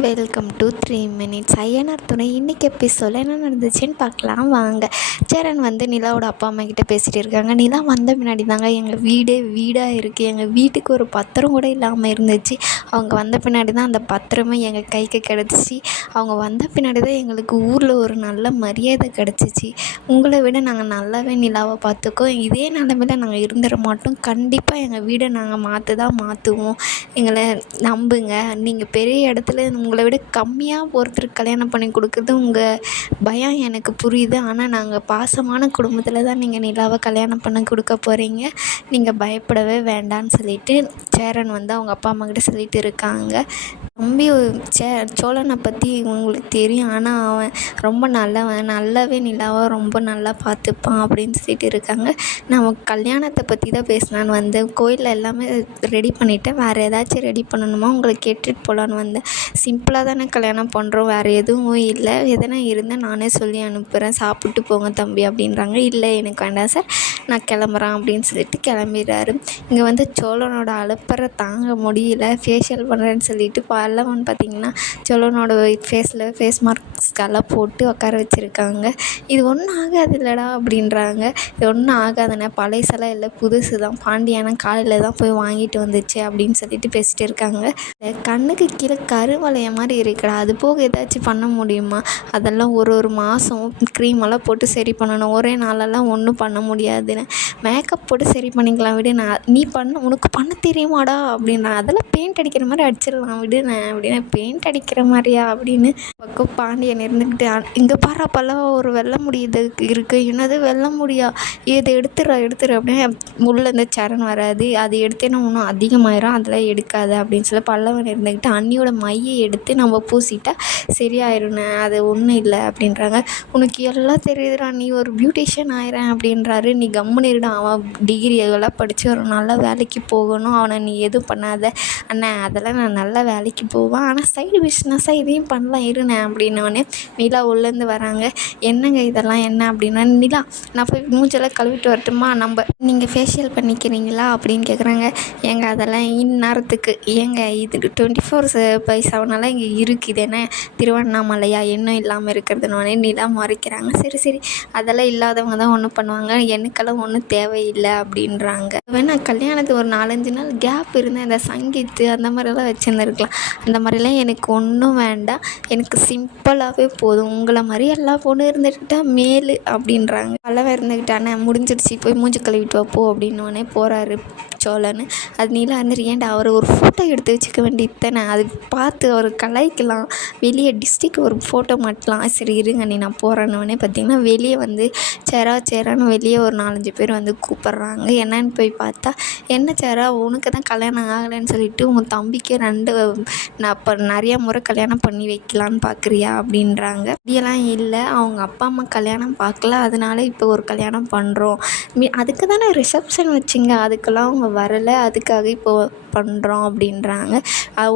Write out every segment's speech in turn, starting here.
Welcome to 3 minutes Ayyanar துணை. இன்றைக்கி எபிசோடில் என்ன நடந்துச்சுன்னு பார்க்கலாம் வாங்க. சேரன் நிலாவோட அப்பா அம்மா கிட்டே பேசிகிட்டு இருக்காங்க. நிலா வந்த முன்னாடி தாங்க எங்கள் வீடாக இருக்குது, எங்கள் வீட்டுக்கு ஒரு பத்திரம் கூட இல்லாமல் இருந்துச்சு. அவங்க வந்த பின்னாடி தான் அந்த பத்திரமே எங்கள் கைக்கு கிடச்சிச்சு. அவங்க வந்த பின்னாடி தான் எங்களுக்கு ஊரில் ஒரு நல்ல மரியாதை கிடச்சிச்சு. உங்களை விட நாங்கள் நல்லாவே நிலாவை பார்த்துக்கோம். இதே நிலமையில நாங்கள் இருந்துட மாட்டோம். கண்டிப்பாக எங்கள் வீடை நாங்கள் மாற்றுவோம். எங்களை நம்புங்க. நீங்கள் பெரிய இடத்துல உங்களை விட கம்மியாக ஒருத்தருக்கு கல்யாணம் பண்ணி கொடுக்குறது உங்கள் பயம் எனக்கு புரியுது. ஆனால் நாங்கள் பாசமான குடும்பத்தில் தான் நீங்கள் நிலாவை கல்யாணம் பண்ண கொடுக்க போகிறீங்க. நீங்கள் பயப்படவே வேண்டான்னு சொல்லிட்டு சேரன் அவங்க அப்பா அம்மா கிட்ட சொல்லிட்டு இருக்காங்க. தம்பி சோழனை பற்றி உங்களுக்கு தெரியும், ஆனால் அவன் ரொம்ப நல்லவன், நல்லாவே நிலாவை ரொம்ப நல்லா பார்த்துப்பான் அப்படின்னு சொல்லிட்டு இருக்காங்க. நான் கல்யாணத்தை பற்றி தான் பேசினான்னு வந்தேன். கோயிலில் எல்லாமே ரெடி பண்ணிவிட்டேன். வேறு ஏதாச்சும் ரெடி பண்ணணுமா உங்களை கேட்டுட்டு போகலான்னு வந்தேன். சிம்பிளாக தானே கல்யாணம் பண்ணுறோம், வேறு எதுவும் இல்லை, எதனா இருந்தால் நானே சொல்லி அனுப்புகிறேன், சாப்பிட்டு போங்க தம்பி அப்படின்றாங்க. இல்லை எனக்கு வேண்டாம் சார், நான் கிளம்புறேன் அப்படின்னு சொல்லிட்டு கிளம்பிடுறாரு. இங்கே சோழனோட அலப்பறை தாங்க முடியல. ஃபேஷியல் பண்ணுறேன்னு சொல்லிட்டு பல்லவன் பார்த்திங்கன்னா சோழனோட ஃபேஸில் ஃபேஸ் மார்க்ஸ்கெல்லாம் போட்டு உட்கார வச்சுருக்காங்க. இது ஒன்றும் ஆகாது இல்லைடா அப்படின்றாங்க. இது ஒன்றும் ஆகாதுண்ணே, பழைசெல்லாம் இல்லை, புதுசு தான், பாண்டியான காலையில் தான் போய் வாங்கிட்டு வந்துச்சு அப்படின்னு சொல்லிட்டு பேசிகிட்டு இருக்காங்க. கண்ணுக்கு கீழே கருவளைய மாதிரி இருக்குடா, அது போக ஏதாச்சும் பண்ண முடியுமா? அதெல்லாம் ஒரு மாதம் க்ரீமெல்லாம் போட்டு சரி பண்ணணும், ஒரே நாளெல்லாம் ஒன்றும் பண்ண முடியாதுன்னு. மேக்கப் போட்டு சரி பண்ணிக்கலாம் விடு, நீ உனக்கு பண்ண தெரியுமாடா அப்படின்னா. அதெல்லாம் பெயிண்ட் அடிக்கிற மாதிரி அடிச்சிடலாம் விடுண்ணே அப்படின்னு. பெயிண்ட் அடிக்கிற மாதிரியா அப்படின்னு பக்கம் பாண்டியன் இருந்துக்கிட்டு, இங்கே பாரா பல்லவா ஒரு வெள்ள முடியுது இருக்குது, என்னது வெள்ள முடியா, இதை எடுத்துரு அப்படின்னு உள்ளேருந்து சரண் வராது. அது எடுத்தேன்னா இன்னும் அதிகமாயிரும், அதெல்லாம் எடுக்காது அப்படின்னு சொல்லி பல்லவன் இருந்துக்கிட்டு அண்ணியோட மையை எடுத்து நம்ம பூசிட்டா சரியாயிருண்ணே, அது ஒன்றும் இல்லை அப்படின்றாங்க. உனக்கு எல்லாம் தெரியுதுடா, நீ ஒரு பியூட்டிஷியன் ஆயிரேன் அப்படின்றாரு. நீ கம்முன்னு இருடா, அவன் டிகிரி எல்லாம் படித்து ஒரு நல்ல வேலைக்கு போகணும், அவனை நீ எதுவும் பண்ணாத அண்ணே, அதெல்லாம் நான் நல்ல வேலைக்கு போவேன், ஆனால் சைடு பிஸ்னஸாக இதையும் பண்ணலாம் இருண்ணே அப்படின்னோடனே நிலா உள்ளேருந்து வராங்க. என்னங்க இதெல்லாம் என்ன அப்படின்னா, நிலா நான் போய் மூஞ்செல்லாம் கழுவிட்டு வரட்டுமா, நீங்கள் ஃபேஷியல் பண்ணிக்கிறீங்களா அப்படின்னு கேட்குறாங்க. ஏங்க அதெல்லாம் இந்நேரத்துக்கு, ஏங்க இது 24/7 இங்கே இருக்குது, என்ன திருவண்ணாமலையா இன்னும் இல்லாமல் இருக்கிறதுனோடனே நிலா மறைக்கிறாங்க. சரி அதெல்லாம் இல்லாதவங்க தான் ஒன்றும் பண்ணுவாங்க, எனக்கெல்லாம் ஒன்றும் தேவையில்லை அப்படின்றாங்க. வேணா கல்யாணத்துக்கு ஒரு 4-5 நாள் கேப் இருந்தால் இந்த சங்கீத்து அந்த மாதிரிலாம் வச்சுருந்துருக்கலாம். அந்த மாதிரிலாம் எனக்கு ஒன்றும் வேண்டாம், எனக்கு சிம்பிளாகவே போதும், உங்களை மாதிரி எல்லா பொண்ணு இருந்துக்கிட்டா மேலு அப்படின்றாங்க. பல்லவன் இருந்துக்கிட்டானே, முடிஞ்சிடுச்சு போய் மூஞ்சி கழுவிட்டு வைப்போ அப்படின்னோடனே போகிறாரு சோழன். அது நீலா ஏன்டா அவர் ஒரு ஃபோட்டோ எடுத்து வச்சுக்க வேண்டியது தானே, அது பார்த்து அவர் கலாய்க்கலாம், வெளியே டிஸ்ட்ரிக் ஒரு ஃபோட்டோ மாட்டலாம். சரி இருங்க நீ நான் போகிறேன்னொடனே பார்த்திங்கன்னா வெளியே சேரான்னு வெளியே ஒரு 4-5 பேர் கூப்பிட்றாங்க. என்னன்னு போய் பார்த்தா, என்ன சேரா உனக்கு தான் கல்யாணம் ஆகலைன்னு சொல்லிட்டு உங்கள் தம்பிக்கு நான் இப்போ நிறையா முறை கல்யாணம் பண்ணி வைக்கலான்னு பார்க்குறியா அப்படின்றாங்க. இப்படியெல்லாம் இல்லை, அவங்க அப்பா அம்மா கல்யாணம் பார்க்கல, அதனால இப்போ ஒரு கல்யாணம் பண்ணுறோம், அதுக்கு தானே ரிசப்ஷன் வச்சிங்க, அதுக்கெல்லாம் அவங்க வரலை, அதுக்காக இப்போது பண்ணுறோம் அப்படின்றாங்க.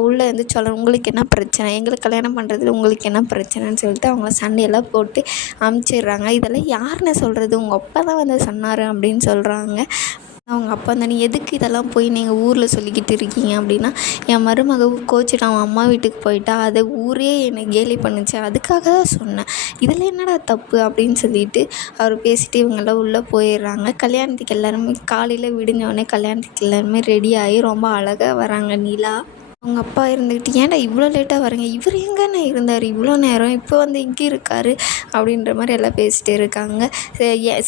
உள்ளே சொல்ல உங்களுக்கு என்ன பிரச்சனை, எங்களுக்கு கல்யாணம் பண்ணுறதுல உங்களுக்கு என்ன பிரச்சனைன்னு சொல்லிட்டு அவங்கள சண்டையெல்லாம் போட்டு அமுச்சிடுறாங்க. இதெல்லாம் யாருன்னு சொல்கிறது, உங்கள் அப்பா தான் சொன்னார் அப்படின்னு சொல்கிறாங்க. அவங்க அப்பா தானே, எதுக்கு இதெல்லாம் போய் நீங்கள் ஊரில் சொல்லிக்கிட்டு இருக்கீங்க அப்படின்னா, என் மருமக கோச்சிட்டு அவன் அம்மா வீட்டுக்கு போயிட்டா, அதை ஊரே என்னை கேலி பண்ணுச்சு, அதுக்காக தான் சொன்னேன், இதில் என்னடா தப்பு அப்படின்னு சொல்லிட்டு அவர் பேசிட்டு இவங்கெல்லாம் உள்ளே போயிடுறாங்க. கல்யாணத்துக்கு எல்லாருமே காலையில் விடிஞ்சோடனே கல்யாணத்துக்கு எல்லாருமே ரெடி ஆகி ரொம்ப அழகாக வராங்க. நிலா அவங்க அப்பா இருந்துக்கிட்டு, ஏன்டா இவ்வளோ லேட்டாக வரீங்க, இவர் எங்கேண்ணே இருந்தார் இவ்வளோ நேரம், இப்போ இங்கே இருக்கார் அப்படின்ற மாதிரி எல்லாம் பேசிகிட்டு இருக்காங்க.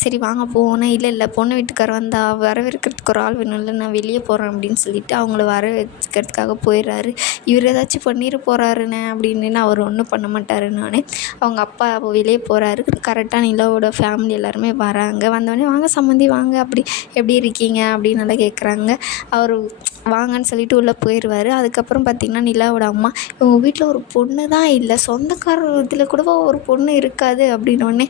சரி வாங்க போனேன், இல்லை பொண்ணு வீட்டுக்கார வரவேற்கிறதுக்கு ஒரு ஆள் வேணும்ல, நான் வெளியே போகிறேன் அப்படின்னு சொல்லிட்டு அவங்கள வர வச்சுக்கிறதுக்காக போயிடுறாரு. இவர் ஏதாச்சும் பண்ணிட்டு போகிறாருண்ணே அப்படின்னு, அவர் ஒன்றும் பண்ண மாட்டாருன்னு அவங்க அப்பா வெளியே போகிறாரு. கரெக்டாக நிலாவோட ஃபேமிலி எல்லாருமே வராங்க. வந்தோடனே வாங்க சம்மந்தி வாங்க, அப்படி எப்படி இருக்கீங்க அப்படின்னு நல்லா கேட்குறாங்க. அவர் வாங்கன்னு சொல்லிட்டு உள்ளே போயிடுவார். அதுக்கப்புறம் பார்த்திங்கன்னா நிலாவோட அம்மா, இவங்க வீட்டில் ஒரு பொண்ணு தான் இல்லை, சொந்தக்காரர் இதில் கூட ஒரு பொண்ணு இருக்காது அப்படின்னோடனே,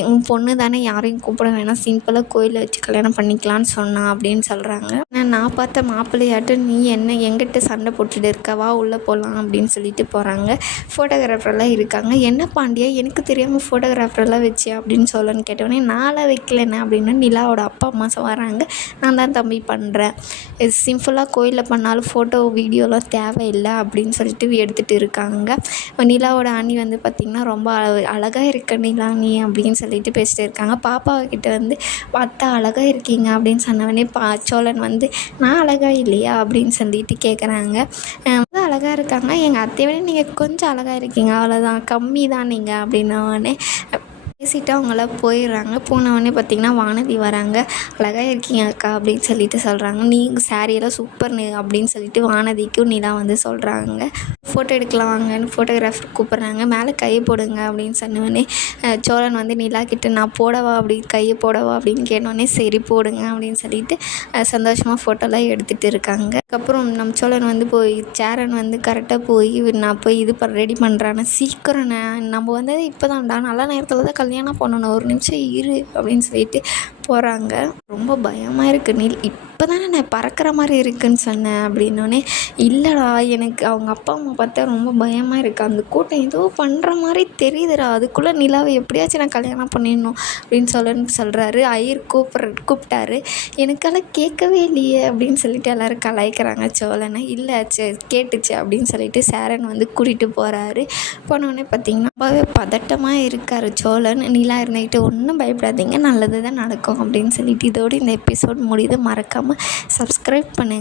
என் பொண்ணு தானே, யாரையும் கூப்பிட வேணாம், சிம்பிளாக கோயிலில் வச்சு கல்யாணம் பண்ணிக்கலான்னு சொன்னா அப்படின்னு சொல்கிறாங்க. நான் பார்த்த மாப்பிள்ளையாட்டு நீ என்ன எங்கிட்ட சண்டை போட்டுட்டு இருக்கவா, உள்ளே போகலாம் அப்படின்னு சொல்லிட்டு போகிறாங்க. ஃபோட்டோகிராஃபரெல்லாம் இருக்காங்க. என்ன பாண்டியா எனக்கு தெரியாமல் ஃபோட்டோகிராஃபரெல்லாம் வச்சியா அப்படின்னு சொல்லணும்னு கேட்டோடனே, நாளாக வைக்கலண்ணே அப்படின்னு நிலாவோட அப்பா அம்மா வராங்க. நான் தான் தம்பி பண்ணுறேன், இது சிம்பிளாக கோயிலில் பண்ணாலும் ஃபோட்டோ வீடியோலாம் தேவையில்லை அப்படின்னு சொல்லிட்டு எடுத்துகிட்டு இருக்காங்க. நிலாவோட அண்ணி வந்து பார்த்திங்கன்னா ரொம்ப அழகாக இருக்க நிலா நீ அப்படின்னு சொல்லிட்டு பேசிகிட்டு இருக்காங்க. பாப்பாக்கிட்ட வந்து அத்தை அழகாக இருக்கீங்க அப்படின்னு சொன்னவொடனே சோழன் வந்து நான் அழகாக இல்லையா அப்படின்னு சொல்லிட்டு கேட்குறாங்க. அழகாக இருக்காங்க, எங்கள் அத்தையை விட நீங்கள் கொஞ்சம் அழகாக இருக்கீங்க, அவ்வளோதான், கம்மி தான் நீங்கள் அப்படின்னோடனே பேசிவிட்டு அவங்களாம் போயிடுறாங்க. போனவொடனே பார்த்திங்கன்னா வானதி வராங்க. அழகாக இருக்கீங்க அக்கா அப்படின்னு சொல்லிட்டு சொல்கிறாங்க. நீங்கள் சாரியெல்லாம் சூப்பர் அப்படின்னு சொல்லிட்டு வானதிக்கும் நிலா வந்து சொல்கிறாங்க. ஃபோட்டோ எடுக்கலாம் வாங்கன்னு ஃபோட்டோகிராஃபர் கூப்பிட்றாங்க. மேலே கையை போடுங்க அப்படின்னு சொன்னோடனே சோழன் வந்து நிலா கிட்ட நான் போடவா கையை போடவா அப்படின்னு கேட்டோடனே சரி போடுங்க அப்படின்னு சொல்லிட்டு சந்தோஷமாக ஃபோட்டோலாம் எடுத்துகிட்டு இருக்காங்க. அதுக்கப்புறம் நம்ம சோழன் வந்து சேரன் வந்து கரெக்டாக நான் போய் இது ரெடி பண்ணுறான்னு சீக்கிரம் நம்ம வந்து இப்போ தான்டா நல்ல நேரத்தில் தான் கல்யாணம் பண்ணணும், ஒரு நிமிஷம் இரு அப்படின்னு சொல்லிட்டு போகிறாங்க. ரொம்ப பயமாக இருக்குது, இப்போ தானே நான் பறக்கிற மாதிரி இருக்குன்னு சொன்னேன் அப்படின்னோடனே இல்லைடா எனக்கு அவங்க அப்பா அம்மா பார்த்தா ரொம்ப பயமாக இருக்குது, அந்த கூட்டம் ஏதோ பண்ணுற மாதிரி தெரியுதுடா, அதுக்குள்ளே நிலாவை எப்படியாச்சும் நான் கல்யாணம் பண்ணிடணும் அப்படின்னு சொல்கிறாரு. ஐயர் கூப்பிட்டாரு. எனக்கெல்லாம் கேட்கவே இல்லையே அப்படின்னு சொல்லிட்டு எல்லோரும் கலாய்க்கிறாங்க சோழனை. இல்லை கேட்டுச்சு அப்படின்னு சொல்லிட்டு சேரன் வந்து கூட்டிகிட்டு போகிறாரு. போனோடனே பார்த்திங்கன்னா ரொம்பவே பதட்டமாக இருக்கார் சோழன். நிலா இருந்துக்கிட்டு ஒன்றும் பயப்படாதீங்க, நல்லது தான் நடக்கும் அப்படின்னு சொல்லிட்டு இதோடு இந்த எபிசோட் முடியுது. மறக்காமல் சப்ஸ்கிரைப் பண்ணுங்கள்.